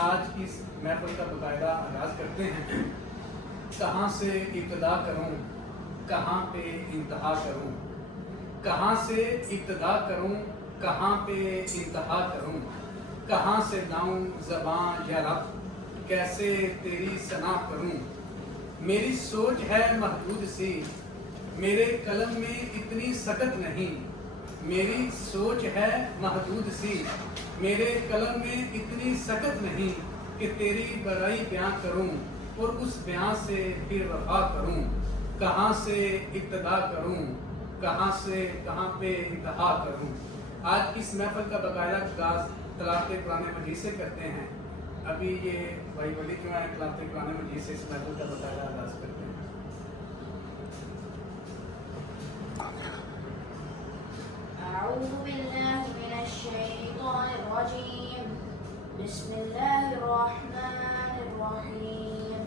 آج کی اس محفل کا باقاعدہ آغاز کرتے ہیں۔ کہاں سے ابتدا کروں، کہاں پہ انتہا کروں، کہاں سے ابتدا کروں، کہاں پہ انتہا کروں، کہاں سے لاؤں زباں یا رب، کیسے تیری ثنا کروں۔ میری سوچ ہے محدود سی، میرے قلم میں اتنی سکت نہیں۔ میری سوچ ہے محدود سی، میرے قلم میں اتنی سکت نہیں کہ تیری بڑائی بیان کروں اور اس بیان سے پھر وفا کروں۔ کہاں سے ابتدا کروں، کہاں پہ انتہا کروں۔ آج اس محفل کا باقاعدہ آغاز تلاوت قرآن مجید سے کرتے ہیں۔ ابھی یہ بھائی ولی جو ہیں تلاوت قرآن مجید سے اس محفل کا باقاعدہ آغاز کرتے ہیں۔ أعوذ بالله من الشيطان الرجيم بسم الله الرحمن الرحيم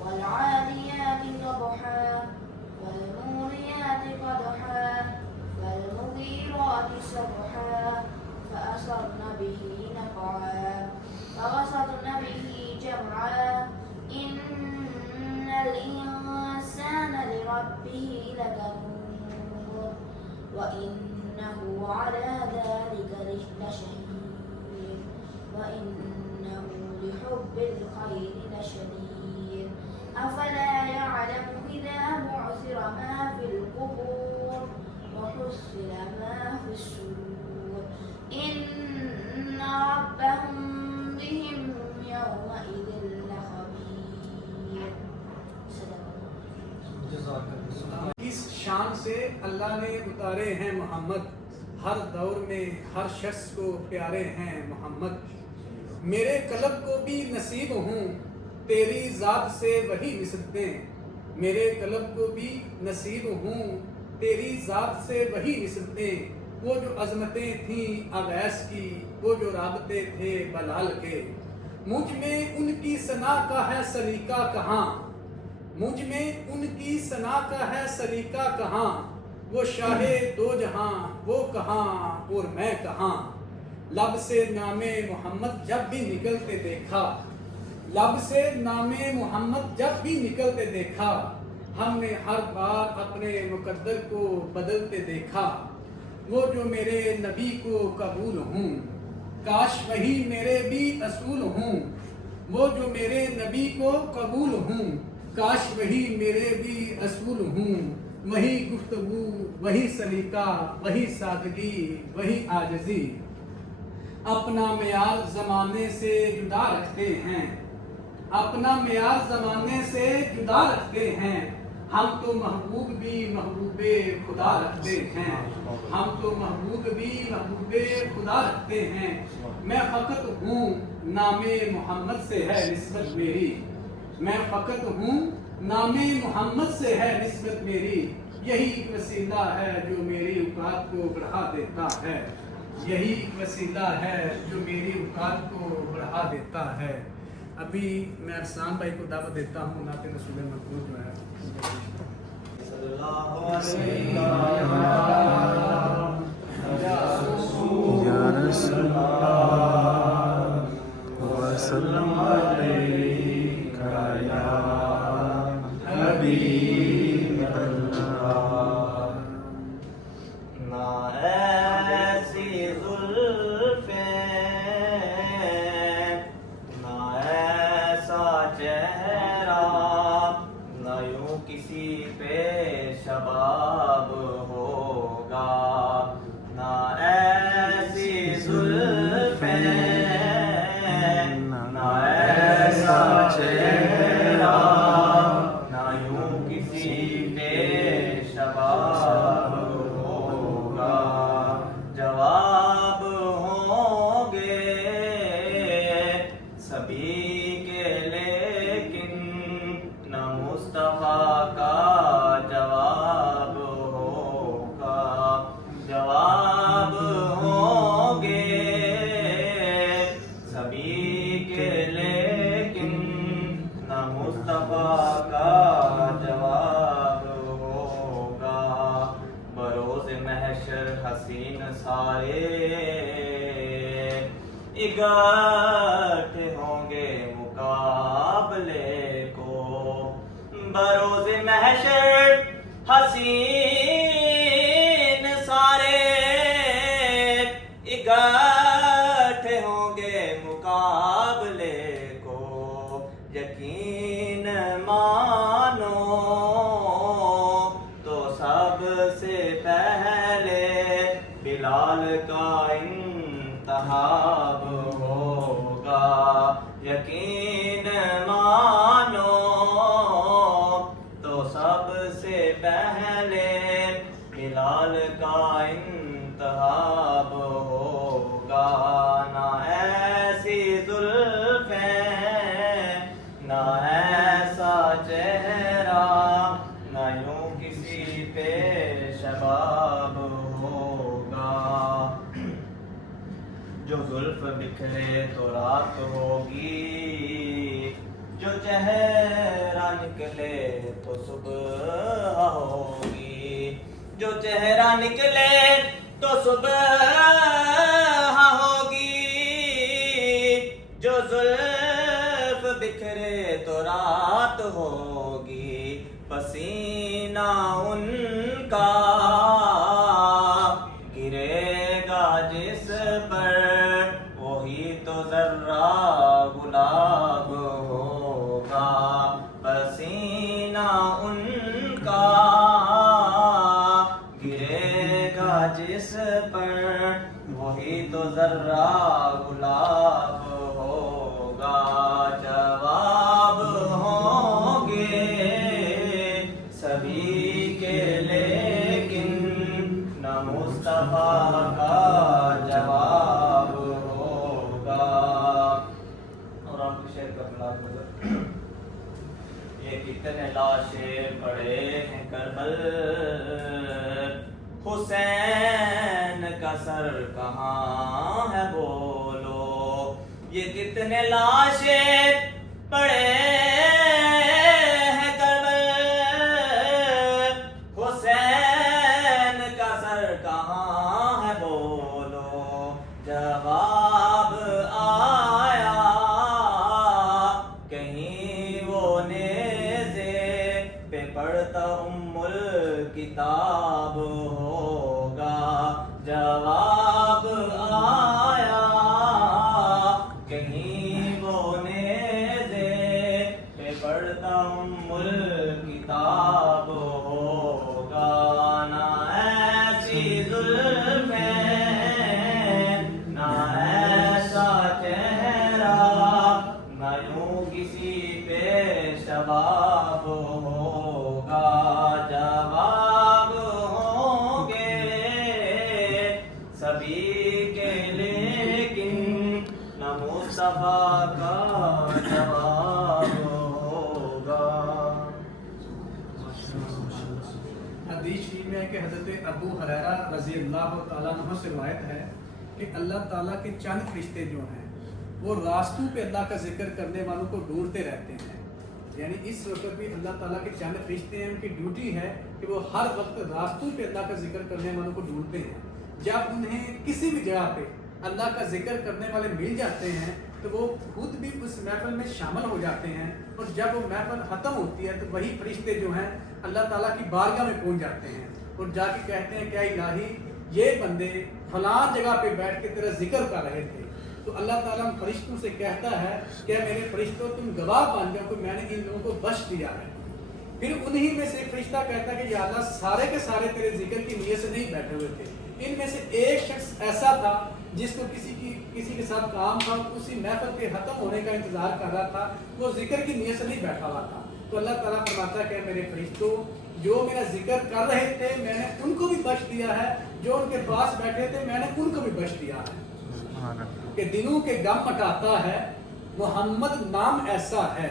والعاديات ضبحا والموريات قدحا فالمغيرات صبحا فأثرن به نقعا فوسطن به جمعا إن الإنسان لربه لكنود وإنه على ذلك لشهيد وإنه لحب الخير لشديد أفلا يعلم إذا بعثر ما في القبور وحصل ما في الصدور إن ربهم بهم يومئذ لخبير اس شان سے اللہ نے اتارے ہیں محمد، ہر دور میں ہر شخص کو پیارے ہیں محمد۔ میرے قلب کو بھی نصیب ہوں تیری ذات سے وہی نسبتیں، میرے قلب کو بھی نصیب ہوں تیری ذات سے وہی نسبتیں۔ وہ جو عظمتیں تھیں اویس کی، وہ جو رابطے تھے بلال کے، مجھ میں ان کی ثنا کا ہے سلیقہ کہاں، مجھ میں ان کی ثنا کا ہے سلیقہ کہاں۔ وہ شاہ دو جہاں وہ کہاں اور میں کہاں۔ لب سے نام محمد جب بھی نکلتے دیکھا، لب سے نام محمد جب بھی نکلتے دیکھا، ہم نے ہر بار اپنے مقدر کو بدلتے دیکھا۔ وہ جو میرے نبی کو قبول ہوں، کاش وہی میرے بھی اصول ہوں۔ وہ جو میرے نبی کو قبول ہوں، کاش وہی میرے بھی اصول ہوں۔ وہی گفتگو، وہی سلیقہ، وہی سادگی، وہی عاجزی، اپنا معیار زمانے سے جدا رکھتے ہیں، اپنا معیار زمانے سے جدا رکھتے ہیں۔ ہم تو محبوب بھی محبوب خدا رکھتے ہیں، ہم تو محبوب بھی محبوب خدا رکھتے ہیں۔ میں فقط ہوں نام محمد سے ہے نسبت میری، میں فقط ہوں نام محمد سے ہے نسبت میری۔ یہی ایک وسیلہ ہے جو میری اوقات کو بڑھا دیتا ہے، یہی ایک وسیلہ ہے جو میری اوقات کو بڑھا دیتا ہے۔ ابھی میں ارسلان بھائی کو دعوت دیتا ہوں، نعت رسول مقبول جو ہے یا رسول اللہ وسلم علیکہ یا حبیب اللہ۔ نہ ایسی زلفیں، نہ ایسا چہرہ، نہ یوں کسی پہ شباب ہوگا۔ نہ ایسی زلفیں، نہ ایسا چہرہ، نہ یوں کسی بروز محشر حسین سارے اکٹھے ہوں گے مقابلے کو یقین مانو تو سب سے پہلے بلال کا انتخاب ہوگا یقین مانو تو سب سے پہلے بلال کا انتخاب ہوگا نہ ایسی زلفیں نہ ایسا چہرہ نہ یوں کسی پہ شباب ہوگا جو زلف بکھرے تو رات ہوگی جو چہرہ نکلے تو صبح ہوگی جو چہرہ نکلے تو صبح ہوگی جو زلف بکھرے تو رات ہوگی پسینہ ان کا گرے گا جس پر وہی تو ذرہ گلاب ہوگا پسینہ ان کا گرے گا جس پر وہی تو ذرہ گلاب ہوگا جواب ہوں گے سبھی کے لیکن نہ مصطفیٰ کا جواب ہوگا اور آپ کو شعر کا بلاغ ہوگا یہ کتنے لاشیں پڑے ہیں کربل حسین کا سر کہاں ہے بولو یہ کتنے لاشیں پڑے ہیں کربل حسین کا سر کہاں ہے بولو جواب آیا کہیں وہ نیزے پہ پڑھتا الکتاب ہوگا جواب آیا کہیں وہ نیزے پہ پڑھتا الکتاب ہوگا نہ ایسی زلفیں نہ ایسا چہرہ نہ یوں کسی پہ شباب ہوگا جواب ہوں گے سبھی کے لیکن نہ مصطفیٰ کا جواب ہوگا حدیث شریف میں ہے کہ حضرت ابو ہریرہ رضی اللہ تعالیٰ عنہ سے روایت ہے کہ اللہ تعالیٰ کے چند فرشتے جو ہیں وہ راستوں پہ اللہ کا ذکر کرنے والوں کو ڈھونڈتے رہتے ہیں یعنی اس وقت بھی اللہ تعالیٰ کے چند فرشتے ہیں ان کی ڈیوٹی ہے کہ وہ ہر وقت راستوں پہ اللہ کا ذکر کرنے والوں کو ڈھونڈتے ہیں جب انہیں کسی بھی جگہ پہ اللہ کا ذکر کرنے والے مل جاتے ہیں تو وہ خود بھی اس محفل میں شامل ہو جاتے ہیں اور جب وہ محفل ختم ہوتی ہے تو وہی فرشتے جو ہیں اللہ تعالیٰ کی بارگاہ میں پہنچ جاتے ہیں اور جا کے کہتے ہیں کہ اے الہی یہ بندے فلاں جگہ پہ بیٹھ کے تیرا ذکر کر رہے تھے تو اللہ تعالیٰ فرشتوں سے کہتا ہے کہ میرے فرشتوں تم گواہ بن جاؤ کہ میں نے ان لوگوں کو بخش دیا ہے پھر انہی میں سے ایک فرشتہ کہتا ہے کہ یا اللہ سارے کے سارے تیرے ذکر کی نیت سے نہیں بیٹھے ہوئے تھے ان میں سے ایک شخص ایسا تھا جس کو کسی کے ساتھ کام تھا اسی محفل کے ختم ہونے کا انتظار کر رہا تھا وہ ذکر کی نیت سے نہیں بیٹھا ہوا تھا تو اللہ تعالیٰ فرماتا ہے کہ میرے فرشتوں جو میرا ذکر کر رہے تھے میں نے ان کو بھی بخش دیا ہے جو ان کے پاس بیٹھے تھے میں نے ان کو بھی بخش دیا ہے کہ دلوں کے غم مٹاتا ہے محمد نام ایسا ہے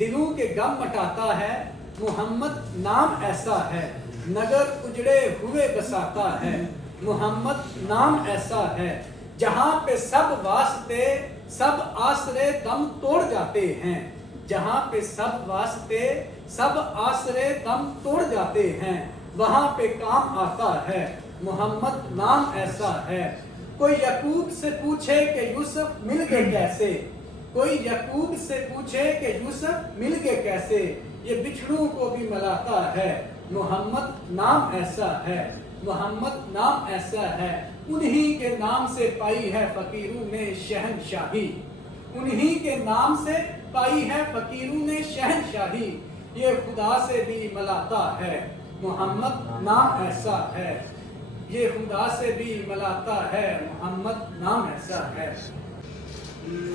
دلوں کے غم مٹاتا ہے محمد نام ایسا ہے نگر اجڑے ہوئے بساتا ہے محمد نام ایسا ہے جہاں پہ سب واسطے سب آسرے دم توڑ جاتے ہیں جہاں پہ سب واسطے سب آسرے دم توڑ جاتے ہیں وہاں پہ کام آتا ہے محمد نام ایسا ہے کوئی یعقوب سے پوچھے کہ یوسف مل گئے کیسے کوئی یعقوب سے پوچھے کہ یوسف مل کے کیسے، یہ بچھڑوں کو بھی ملاتا ہے، محمد نام ایسا ہے، محمد نام ایسا ہے، انہی کے نام سے پائی ہے فقیروں نے شہنشاہی، انہی کے نام سے پائی ہے فقیروں نے شہنشاہی، یہ خدا سے بھی ملاتا ہے، محمد نام ایسا ہے، یہ خدا سے بھی ملاتا ہے، محمد نام ایسا ہے۔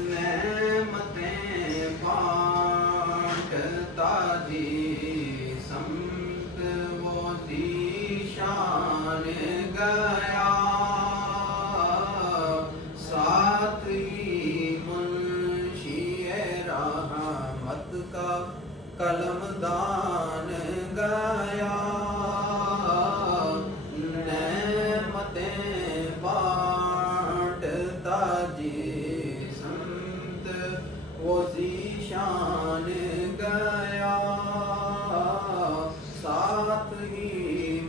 نعمتیں بانٹتا جی سمت وہ ذیشان گیا، ساتھ ہی منشی رحمت کا قلم دان گیا، نعمتیں بانٹتا جی سمت وہ ذیشان گیا، ساتھ ہی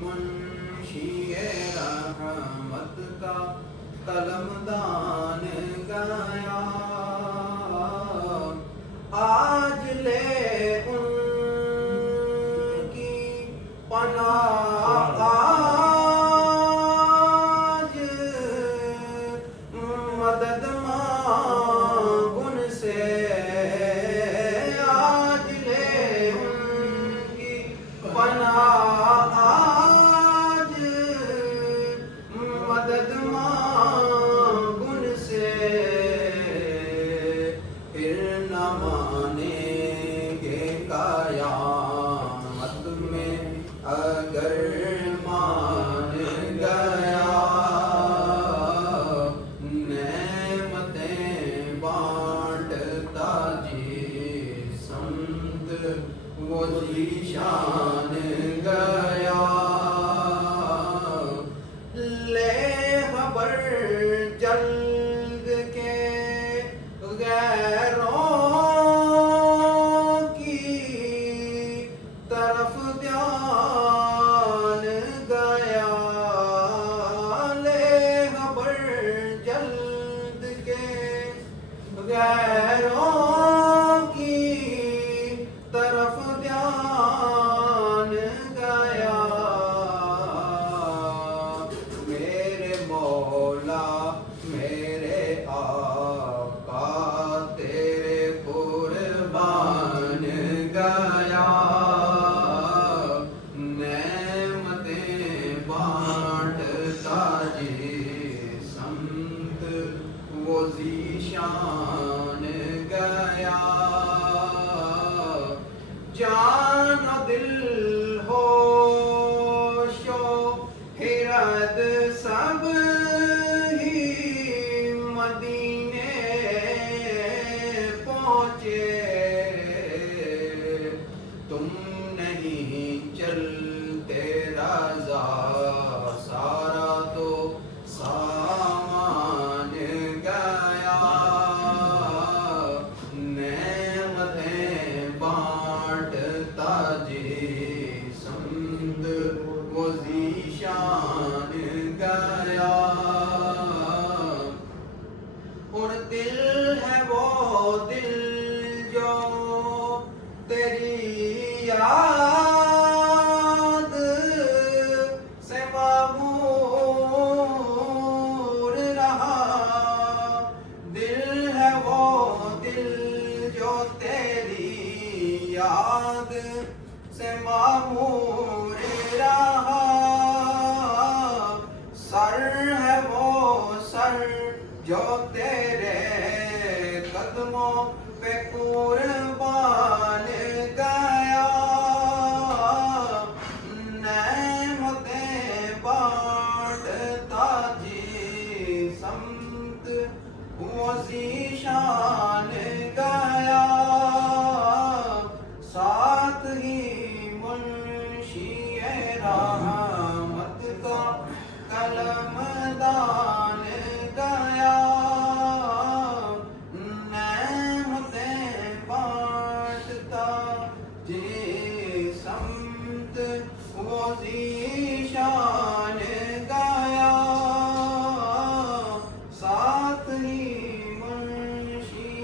منشی رحمت کا قلم دان گیا، آج لے ان کی پناہ، آج مدد مانگ ان سے، آج لے ان کی پناہ، آج مدد مانگ ان سے، پھر نہ مانیں گے قیامت میں اگر مان گیا، نعمتیں بانٹتا جی سمت وہ ذیشان گیا، لے خبر جلد کے غیروں کی طرف دھیان گیا، لے خبر جلد کے غیروں کی طرف دھیان گیا، میرے مولا میرے آقا تیرے قربان گیا، نعمتیں بانٹتا جی سمت وہ ذیشان گیا، جان و دل ہوش و خرد سب ہی مدینے پہنچے، تم نہیں چلتے رضا سارا تو سامان گیا، نعمتیں بانٹتا جی سمت وہ ذیشان گیا، اور دل ہے وہ دل جو تیری یاد سے معمور رہا، دل ہے وہ دل جو تیری یاد سے معمور رہا، سر ہے وہ سر جو تیرے قدموں پہ قربان گیا، نعمتیں بانٹتا جی سمت وہ ذیشان گیا، ساتھ ہی منشی رحمت کا قلم دان گیا، نعمتیں بانٹتا جی سمت وہ ذیشان گیا، ساتھ ہی منشی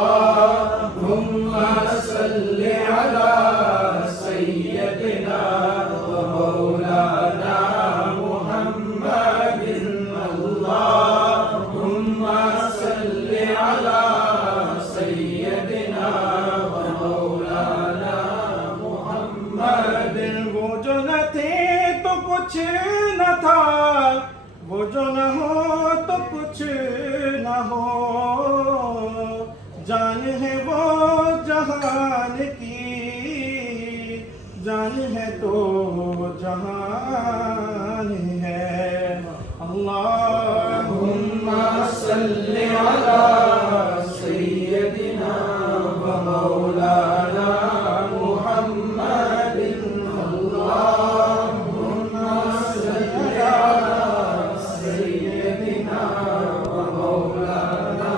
اللهم صل على سيدنا ومولانا محمد اللهم صل على سيدنا ومولانا محمد وہ جو نہ تھے تو کچھ نہ تھا وہ جو نہ ہو تو کچھ نہ ہو جان ہے وہ جہان کی جان ہے تو جہان ہے اللہم صل علی سیدنا و مولانا محمد اللہم صل علی سیدنا و مولانا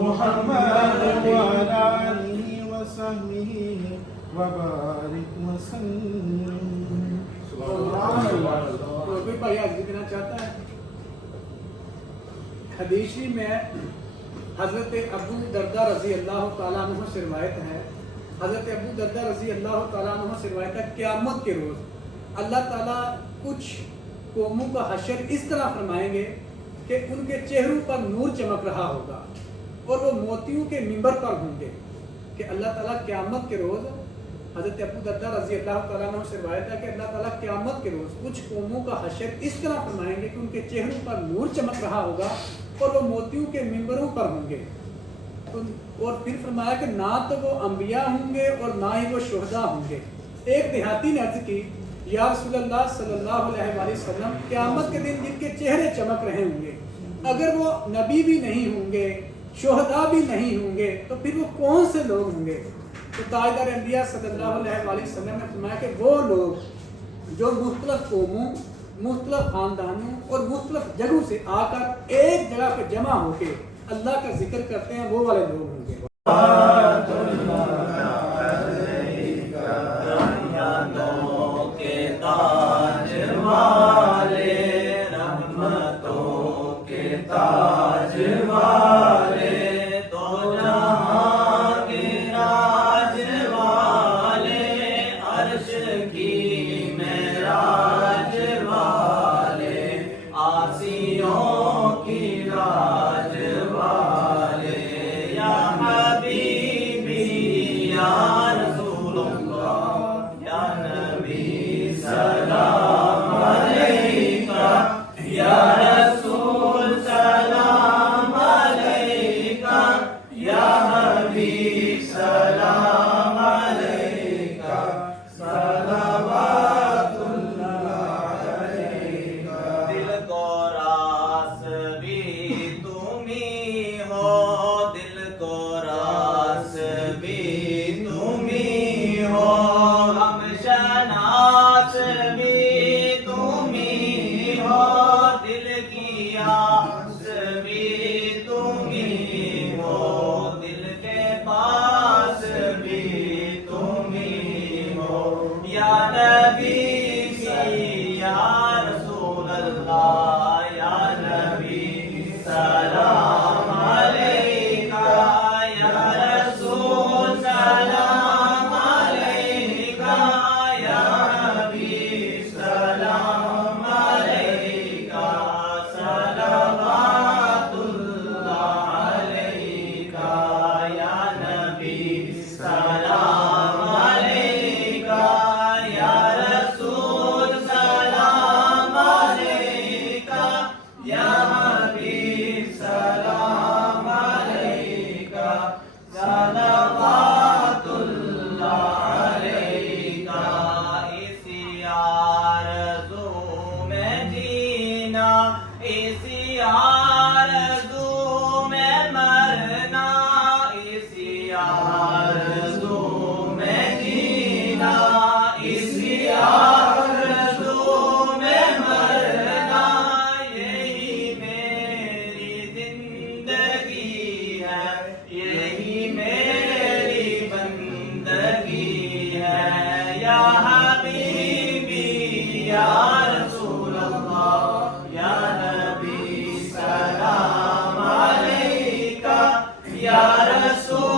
محمد وعلى آله وصحبه وبارك وسلم سبحان اللہ کوئی بھائی حاضری دینا چاہتا ہے؟ حدیثی میں حضرت ابو دردہ رضی اللہ تعالیٰ عنہ سے روایت ہے، حضرت ابو دردہ رضی اللہ تعالیٰ عنہ سے روایت ہے قیامت کے روز اللہ تعالیٰ کچھ قوموں کا حشر اس طرح فرمائیں گے کہ ان کے چہروں پر نور چمک رہا ہوگا اور وہ موتیوں کے منبر پر ہوں گے کہ اللہ تعالیٰ قیامت کے روز حضرت ابو دردہ رضی اللہ تعالیٰ عنہ سے روایت ہے کہ اللہ تعالیٰ قیامت کے روز کچھ قوموں کا حشر اس طرح فرمائیں گے کہ ان کے چہروں پر نور چمک رہا ہوگا اور وہ موتیوں کے منبروں پر ہوں گے اور پھر فرمایا کہ نہ تو وہ انبیاء ہوں گے اور نہ ہی وہ شہداء ہوں گے۔ ایک دیہاتی نے عرض کی یا رسول اللہ صلی اللہ علیہ وآلہ وسلم قیامت کے دن جن کے چہرے چمک رہے ہوں گے اگر وہ نبی بھی نہیں ہوں گے شہداء بھی نہیں ہوں گے تو پھر وہ کون سے لوگ ہوں گے؟ تو تاجدار انبیاء صلی اللہ علیہ وآلہ وسلم نے فرمایا کہ وہ لوگ جو مختلف قوموں مختلف خاندانوں اور مختلف جگہوں سے آ کر ایک جگہ پہ جمع ہو کے اللہ کا ذکر کرتے ہیں وہ والے لوگ ہوں گے۔ یا رسول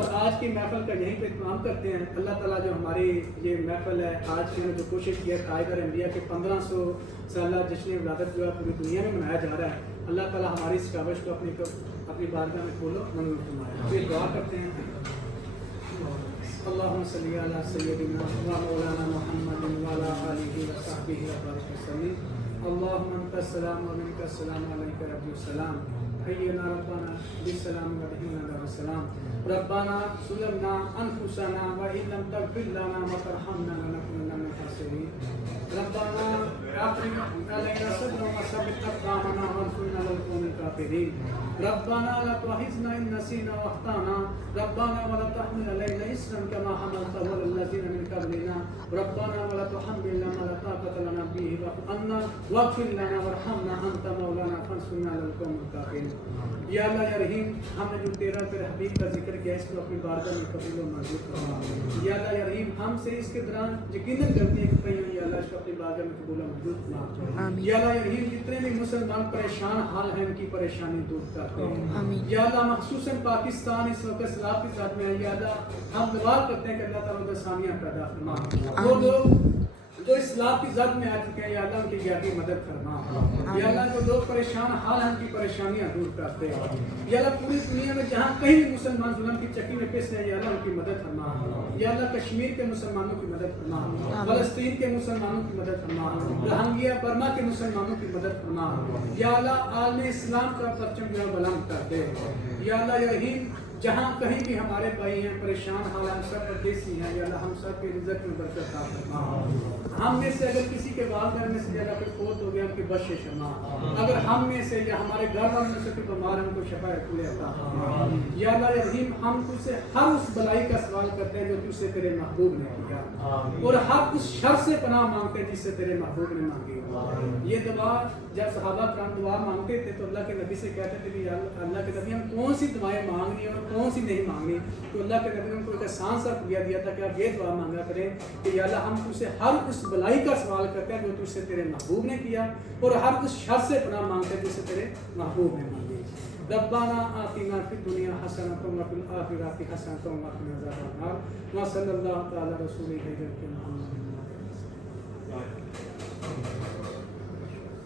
اور آج کی محفل کا یہیں پہ اہتمام کرتے ہیں. اللہ تعالیٰ جو ہماری یہ محفل ہے آج کی جو کوشش کی ہے قائد انبیاء کے 1500 سالہ جشن ولادت جو ہے پوری دنیا میں منایا جا رہا ہے, اللہ تعالیٰ ہماری اس کاوش کو اپنی بارگاہ میں کھولو منظور فرمائے. پھر دعا کرتے ہیں. اللهم صل على سيدنا ومولانا محمد وعلى آله وصحبه وبارك وسلم. اللهم انت السلام ومنك السلام عليك رب السلام. حينا ربنا بالسلام وبهنا دار السلام. ربنا ظلمنا انفسنا وان لم تغفر لنا وترحمنا لنكونن من الخاسرين. ربنا افرغ علينا صبرا وثبت اقدامنا وانصرنا على القوم الكافرين. ربنا لا تؤاخذنا ان نسينا واخطانا. ربنا ولا تحمل علينا اسرا كما حملته على الذين من قبلنا. ربنا ولا تحملنا ما لا طاقة لنا به واعف عنا واغفر لنا وارحمنا انت مولانا فانصرنا على القوم الكافرين. یا اللہ یا رحیم, ہم نے جو تیرا پھر حبیب کا ذکر کیا اس کو اپنی بارگاہ میں قبول و منظور فرما. یا اللہ یا رحیم, ہم سے اس کے دوران یقیناً غلطیاں کہیں ہیں, یا اللہ اس کو اپنی بارگاہ میں قبول و منظور فرما. یا اللہ یا رحیم, جتنے بھی مسلمان پریشان حال ہیں ان کی پریشانی دور کرتے ہیں. یا اللہ خصوصاً پاکستان اس وقت سیلاب کے ساتھ میں ہے, یا اللہ ہم دعا کرتے ہیں کہ اللہ تعالیٰ کو آسانیاں پیدا فرما. وہ لوگ جو اس سیلاب کی زد میں آ چکے ہیں, یا اللہ ان کی جاتی مدد فرما. یا اللہ جو لوگ پریشان حال ہیں ان کی پریشانیاں دور کرتے ہیں. یا اللہ پوری دنیا میں جہاں کہیں بھی مسلمان ظلم کی چکی میں پھنسے ہیں, یا اللہ ان کی مدد فرما. یا اللہ کشمیر کے مسلمانوں کی مدد فرما, فلسطین کے مسلمانوں کی مدد فرما, روہنگیا برما کے مسلمانوں کی مدد فرما. یا اللہ عالم اسلام کا پرچم جو بلند کر دے. یا اللہ یا رحیم, جہاں کہیں بھی ہمارے بھائی ہیں پریشان حال ہم سب پردیسی ہیں, یا اللہ ہم سب کے رزق میں برکت عطا فرما. ہم میں سے اگر کسی کے والدین میں سے یا اللہ کوئی فوت ہو گیا ان کی بخشش فرما. اگر ہم میں سے یا ہمارے گھر والوں میں سے کوئی بیمار ہے ان کو شفا کل عطا فرما. یا اللہ یا رحیم, ہم تجھ سے ہر اس بلائی کا سوال کرتے ہیں جو تجھ سے تیرے محبوب نے کیا, اور ہر اس شر سے پناہ مانگتے ہیں جس سے تیرے محبوب نے مانگی. یہ دعا جب صحابہ کرام دعا مانگتے تھے تو اللہ کے نبی سے کہتے تھے کہ اللہ کے نبی ہم کون سی دعائیں مانگنی اور کون سی نہیں مانگنی. تو اللہ کے نبی نے ان کو ایک آسان سا دیا تھا کہ آپ یہ دعا مانگا کریں کہ یا اللہ ہم تجھ سے ہر اس بلائی کا سوال کرتے ہیں جو تجھ سے تیرے محبوب نے کیا, اور ہر اس شر سے پناہ مانگتے ہیں جس سے تیرے محبوب نے مانگی. ربنا آتنا فی الدنیا حسنۃ وفی الآخرۃ حسنۃ وقنا عذاب النار. وصلی اللہ تعالی رسول محمد.